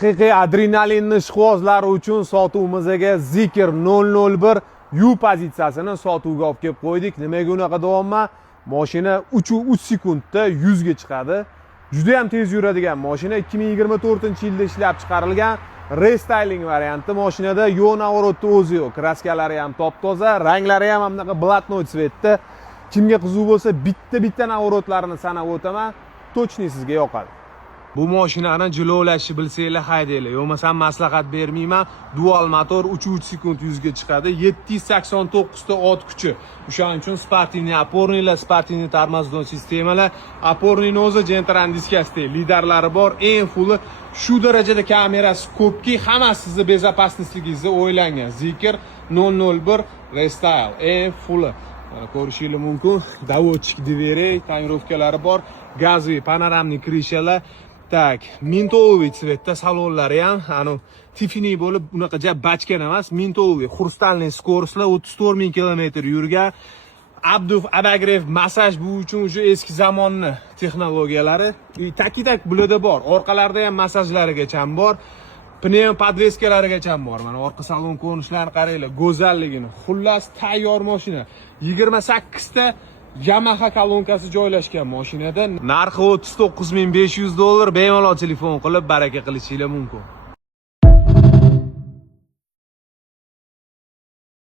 Haqiqiy adrenalinni ishqibozlari uchun sotuvimizga Zikr 001 U pozitsiyasini sotuvga olib kelib qo'ydik. Nimaga unaqa deyapman? Mashina 3 sekundda 100 ga chiqadi. Juda ham tez yuradigan mashina. 2024-yilda ishlab chiqarilgan restyling varianti. Mashinada yo'l navorotda o'zi yo'q. Kraskalari ham top-toza, ranglari ham bunaqa blatnoy tsvetda. Kimga qiziq bo'lsa, bitta navorotlarini sanab o'taman. Точно sizga yoqadi. Bu mashinani jilovlashni bilsanglar haydanglar, yo'qmasam maslahat bermayman. Dual motor 3 sekund 100 ga chiqadi. 789 ta ot kuchi. O'shaning uchun sportivniy opornilar, sportivniy tormozdon sistemalar, oporniy o'zi Gentran diskasida liderlari bor, eng fulli shu darajada kamerasi ko'pki, hammasi sizni bezopasnosligingizga o'ylangan. Zikr 001 Restyle eng fulli. Ko'rishingiz mumkin. Davodchik dverey, tonirovkalari bor, gazli panoramnik krishalar. Tak, mintoviy tsvetda salonlari ham, Tiffany bo'lib, unaqa jab bachkan emas, mintoviy, xrustalniy skoroslar 34 ming kilometr yurgan. Abduf Abagrev massaj bu uchun o'sha eski zamonning texnologiyalari. Tak bulada bor. Orqalarida ham massajlarigacha ham bor. Pnevm podveskalarigacha ham bor. Mana orqa salon ko'rinishlarini qaranglar, go'zalligini. Xullas tayyor mashina. 28 ta Yamaha kolonkasi joylashgan mashinada. Narxi $39.500, bemalol telefon qilib baraka qilishingiz mumkin.